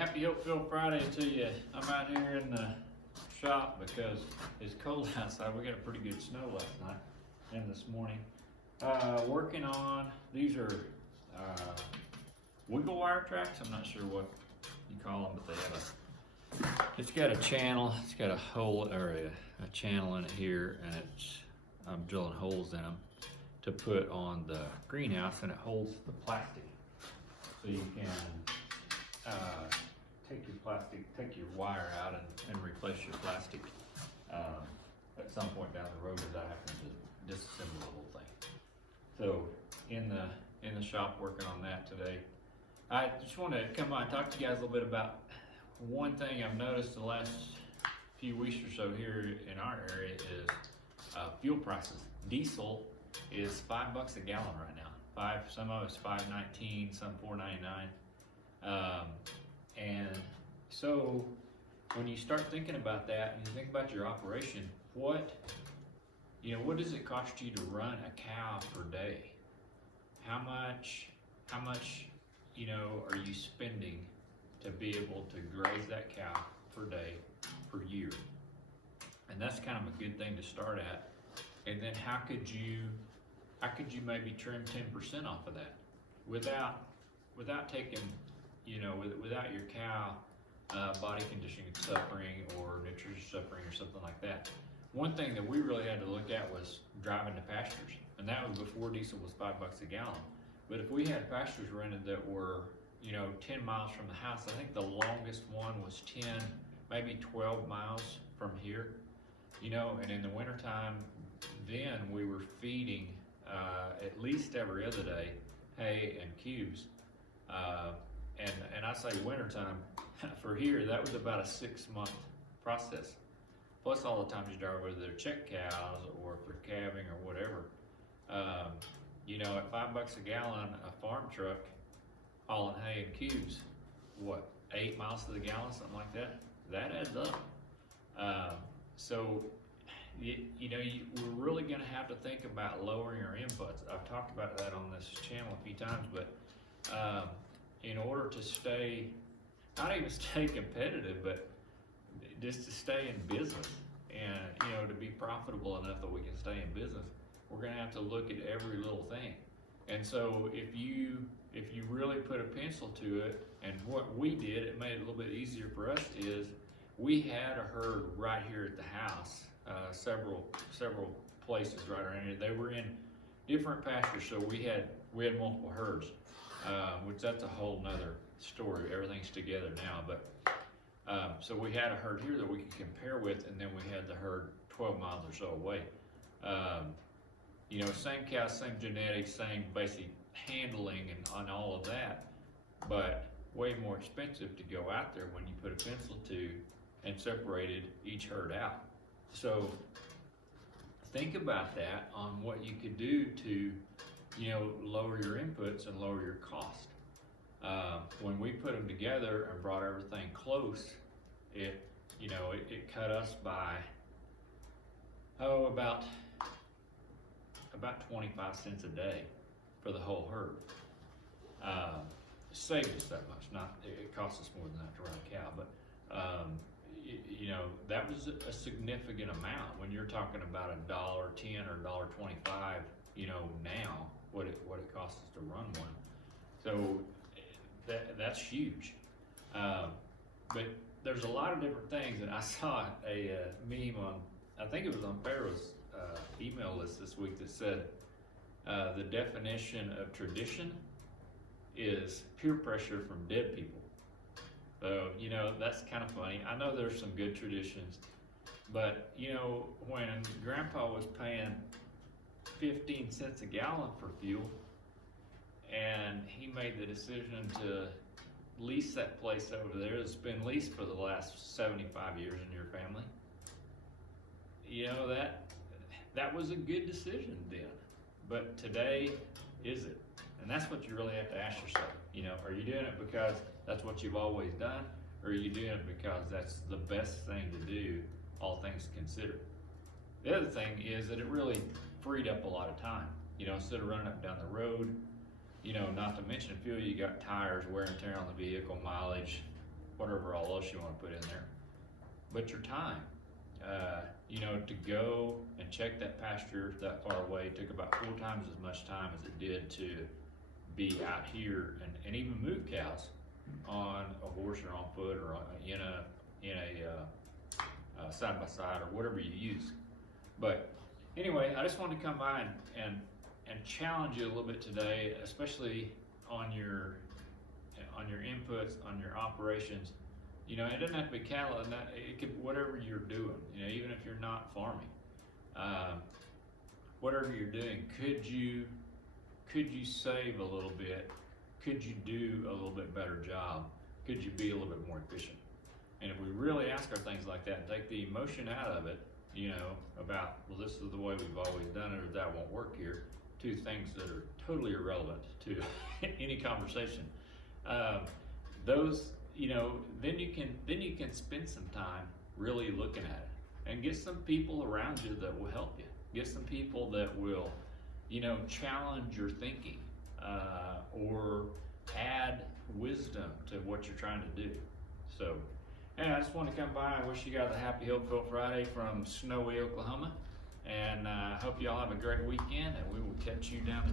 Happy Hopeville Friday to you. I'm out here in the shop because it's cold outside. We got a pretty good snow last night and this morning. Working on, these are wiggle wire tracks. I'm not sure what you call them, but they have it's got a channel, it's got a hole or a channel in it here, and I'm drilling holes in them to put on the greenhouse, and it holds the plastic. So you can take your wire out and replace your plastic at some point down the road without having to disassemble the whole thing. So in the shop working on that today. I just want to come by and talk to you guys a little bit about one thing I've noticed the last few weeks or so here in our area is fuel prices. Diesel is $5 a gallon right now. Some of it's $5.19, some $4.99. And so when you start thinking about that and you think about your operation, what does it cost you to run a cow per day? How much are you spending to be able to graze that cow per day, per year? And that's kind of a good thing to start at. And then how could you maybe trim 10% off of that without taking, without your cow body condition suffering or nutrition suffering or something like that. One thing that we really had to look at was driving to pastures, and that was before diesel was $5 a gallon. But if we had pastures rented that were 10 miles from the house, I think the longest one was 10, maybe 12 miles from here, and in the wintertime, then we were feeding at least every other day hay and cubes. And I say wintertime, for here, that was about a 6-month process. Plus all the times you drive, whether they're check cows or for calving or whatever. At $5 a gallon, a farm truck hauling hay and cubes, 8 miles to the gallon, something like that? That adds up. So we're really going to have to think about lowering our inputs. I've talked about that on this channel a few times, but in order to stay, not even stay competitive, but just to stay in business and to be profitable enough that we can stay in business, we're going to have to look at every little thing. And so if you really put a pencil to it, and what we did, it made it a little bit easier for us, is we had a herd right here at the house, several places right around here. They were in different pastures, so we had multiple herds, which that's a whole nother story. Everything's together now, but so we had a herd here that we could compare with, and then we had the herd 12 miles or so away. Same cows, same genetics, same basic handling and on all of that, but way more expensive to go out there when you put a pencil to and separated each herd out. So think about that on what you could do to, lower your inputs and lower your cost. When we put them together and brought everything close, it cut us by about 25 cents a day for the whole herd. Saved us that much. It cost us more than that to run a cow, but that was a significant amount when you're talking about $1.10 or $1.25. Now what it costs us to run one. So that's huge. But there's a lot of different things, and I saw a meme on, I think it was on Pharaoh's email list this week that said the definition of tradition is peer pressure from dead people. So, that's kind of funny. I know there's some good traditions, but, when Grandpa was paying 15 cents a gallon for fuel, and he made the decision to lease that place over there that's been leased for the last 75 years in your family, that was a good decision then. But today, is it? And that's what you really have to ask yourself. Are you doing it because that's what you've always done, or are you doing it because that's the best thing to do, all things considered? The other thing is that it really freed up a lot of time. Instead of running up and down the road, not to mention fuel, you got tires, wear and tear on the vehicle, mileage, whatever all else you wanna put in there. But your time, you know, to go and check that pasture that far away took about 4 times as much time as it did to be out here and even move cows on a horse or on foot or in a side by side or whatever you use. But anyway, I just wanted to come by and challenge you a little bit today, especially on your inputs, on your operations. You know, it doesn't have to be cattle, and it could whatever you're doing. You know, even if you're not farming, whatever you're doing, could you save a little bit? Could you do a little bit better job? Could you be a little bit more efficient? And if we really ask our things like that and take the emotion out of it, you know, about, well, this is the way we've always done it, or that won't work here, two things that are totally irrelevant to any conversation. Those, you know, then you can spend some time really looking at it and get some people around you that will help you. Get some people that will, you know, challenge your thinking, or add wisdom to what you're trying to do. So, hey, I just want to come by and wish you guys a happy Hopeful Friday from snowy Oklahoma, and I hope you all have a great weekend, and we will catch you down the